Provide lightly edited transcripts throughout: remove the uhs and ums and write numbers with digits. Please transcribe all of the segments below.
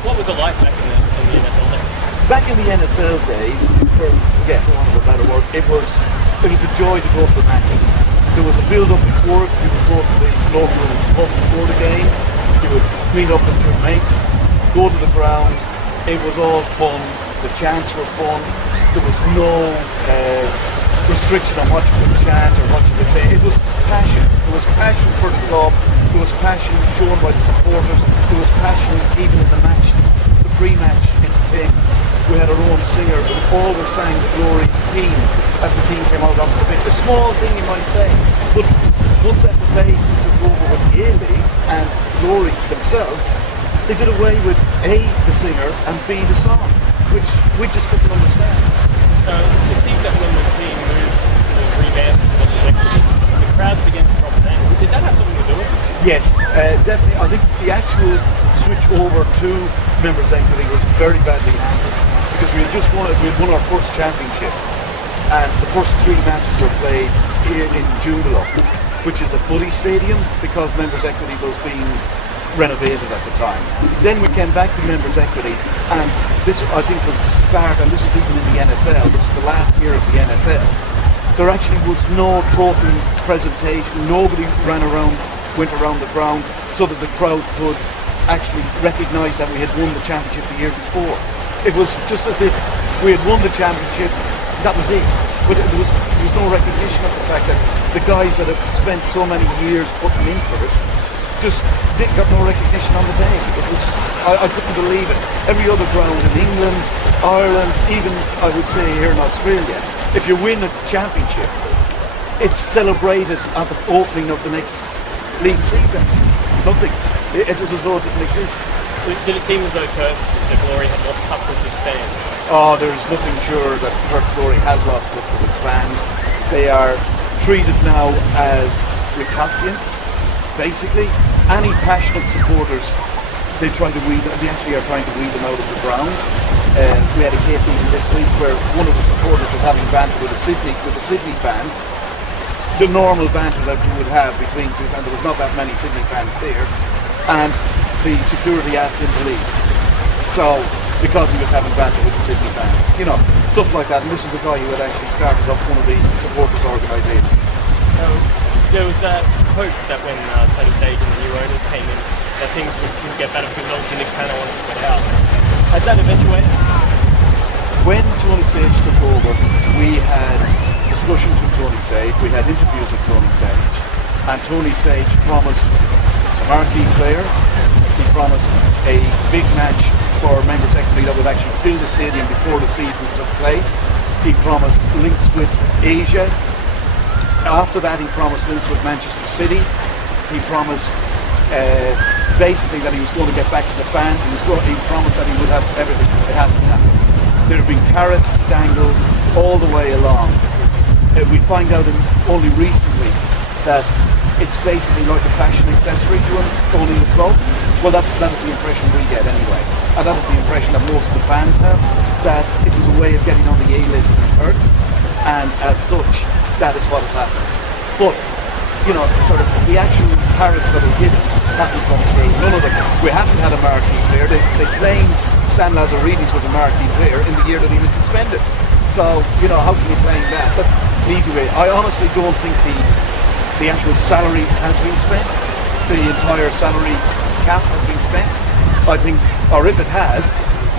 What was it like back in the NSL days? Back in the NSL days, for want of a better word, it was a joy to go to the matches. There was a build-up before it. You would go to the local pub before the game. You would meet up with your mates, go to the ground. It was all fun. The chants were fun. There was no restriction on what you could chant or what you could say. It was passion. There was passion for the club. There was passion shown by the supporters. There was passion even in the match, the pre-match entertainment. We had our own singer who always sang the Glory theme as the team came out onto the pitch. A small thing you might say, but once FFA took over with the A-League and Glory themselves, they did away with A, the singer, and B, the song, which we just couldn't understand. It seemed that when the team moved to the revamp of the equity, the crowds began to drop down. Did that have something to do with it? Yes, definitely. I think the actual switch over to members' equity was very badly handled because we had won our first championship, and the first 3 matches were played in Joondalup, which is a footy stadium because members' equity was being renovated at the time. Then we came back to members' equity, and this I think was the start, and this was even in the NSL, this is the last year of the NSL. There actually was no trophy presentation, nobody went around the ground so that the crowd could actually recognise that we had won the championship the year before. It was just as if we had won the championship, that was it. But there was no recognition of the fact that the guys that had spent so many years putting in for it just got no recognition on the day. It was, I couldn't believe it. Every other ground in England, Ireland, even I would say here in Australia, if you win a championship, it's celebrated at the opening of the next league season. Nothing. It was as though it didn't exist. Did it seem as though the Glory had lost touch with its fans? Oh, there's nothing sure that Perth Glory has lost touch with its fans. They are treated now as recalcitrants, basically. Any passionate supporters, they actually are trying to weed them out of the ground. We had a case even this week where one of the supporters was having banter with the Sydney fans. The normal banter that you would have between two fans, there was not that many Sydney fans there, and the security asked him to leave. So, because he was having banter with the Sydney fans, stuff like that. And this was a guy who had actually started up one of the supporters organisations. There was hope that when Tony Sage and the new owners came in, that things would get better because obviously Nick Tanner wanted to get out. Has that eventuated? When Tony Sage took over, we had discussions with Tony Sage, we had interviews with Tony Sage, and Tony Sage promised a marquee player, he promised a big match for members' equity that would actually fill the stadium before the season took place. He promised links with Asia. After that, he promised links with Manchester City. He promised basically that he was going to get back to the fans. He promised that he would have everything. It hasn't happened. There have been carrots dangled all the way along. We find out only recently that it's basically like a fashion accessory to him owning the club. Well, that is the impression we get anyway. And that is the impression that most of the fans have, that it was a way of getting on the A-list in Perth. And as such, that is what has happened. But, sort of the actual carrots that were given haven't come through. None of them. We haven't had a marquee player. They claimed Stan Lazaridis was a marquee player in the year that he was suspended. So, how can you claim that? That's an easy way. I honestly don't think the actual salary has been spent. The entire salary cap has been spent. I think, or if it has,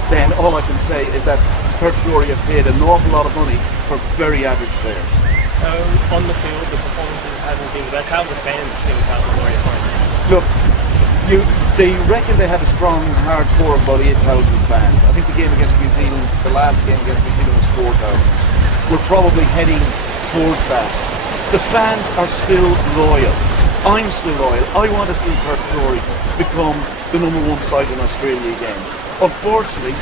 then all I can say is that Perth Glory have paid an awful lot of money for very average players. On the field, the performances haven't been the best. How have the fans seen how the Glory are playing? Look, they reckon they have a strong, hardcore of about 8,000 fans. I think the game against New Zealand, the last game against New Zealand was 4,000. We're probably heading towards that. The fans are still loyal. I'm still loyal. I want to see Perth Glory become the #1 side in Australia again. Unfortunately,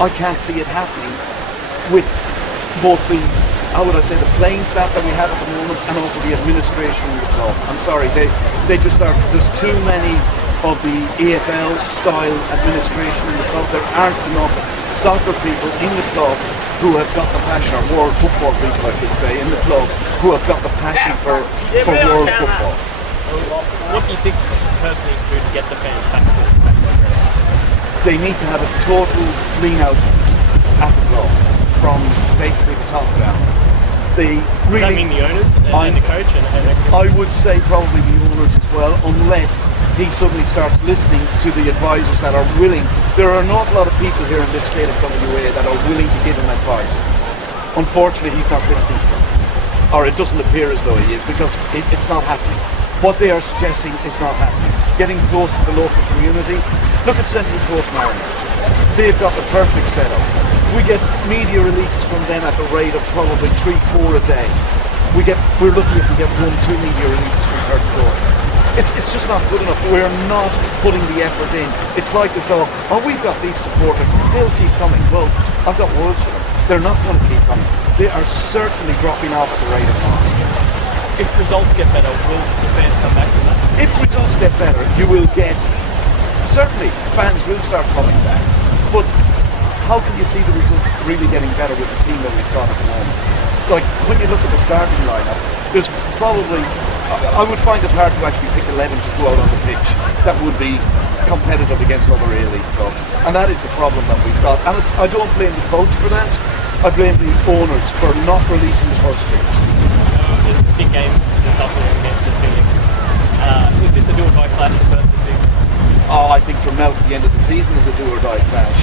I can't see it happening with both the the playing staff that we have at the moment and also the administration in the club. I'm sorry, they just are, there's too many of the AFL style administration in the club. There aren't enough soccer people in the club who have got the passion, or world football people I should say, in the club, who have got the passion for world football. What do you think Perth needs to do to get the fans back to they need to have a total clean out at the club from basically the top down. They Does that really, mean the owners and the coach and I would say probably the owners as well, unless he suddenly starts listening to the advisors that are willing. There are an awful lot of people here in this state of WA that are willing to give him advice. Unfortunately, he's not listening to them, or it doesn't appear as though he is, because it's not happening. What they are suggesting is not happening. Getting close to the local community. Look at Central Coast Mariners. They've got the perfect setup. We get media releases from them at the rate of probably 3-4 a day. We're lucky if we get 1-2 media releases from Perthcourt. It's just not good enough. We're not putting the effort in. It's like as though, oh, we've got these supporters, they'll keep coming. Well, I've got words for them. They're not going to keep coming. They are certainly dropping off at the rate of knots. if results get better, will the fans come back to that? If results get better, you will get, certainly fans will start coming back, but how can you see the results really getting better with the team that we've got at the moment? Like, when you look at the starting lineup, there's probably, I would find it hard to actually pick 11 to go out on the pitch that would be competitive against other A-League clubs, and that is the problem that we've got. And I don't blame the coach for that, I blame the owners for not releasing the first strings. There's a big game this afternoon against the Phoenix. Is this a do-or-die clash for Perth this season? Oh, I think from now to the end of the season is a do-or-die clash.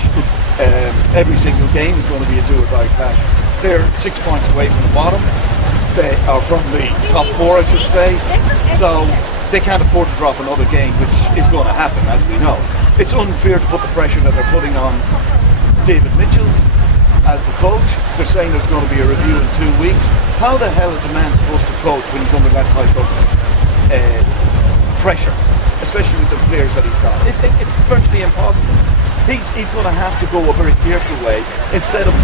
Every single game is going to be a do-or-die clash. They're 6 points away from the bottom. They are from the top four, I should say. So they can't afford to drop another game, which is going to happen, as we know. It's unfair to put the pressure that they're putting on David Mitchell as the coach. They're saying there's going to be a review in 2 weeks. How the hell is a man supposed to coach when he's under that type of pressure, especially with the players that he's got? It's virtually impossible. He's going to have to go a very careful way instead of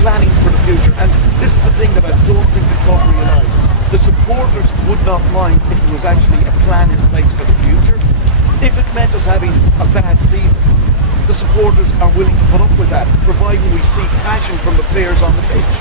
planning for the future. And this is the thing that I don't think the club realise. The supporters would not mind if there was actually a plan in place for the future. If it meant us having a bad season, the supporters are willing to put up with that, providing we see passion from the players on the pitch.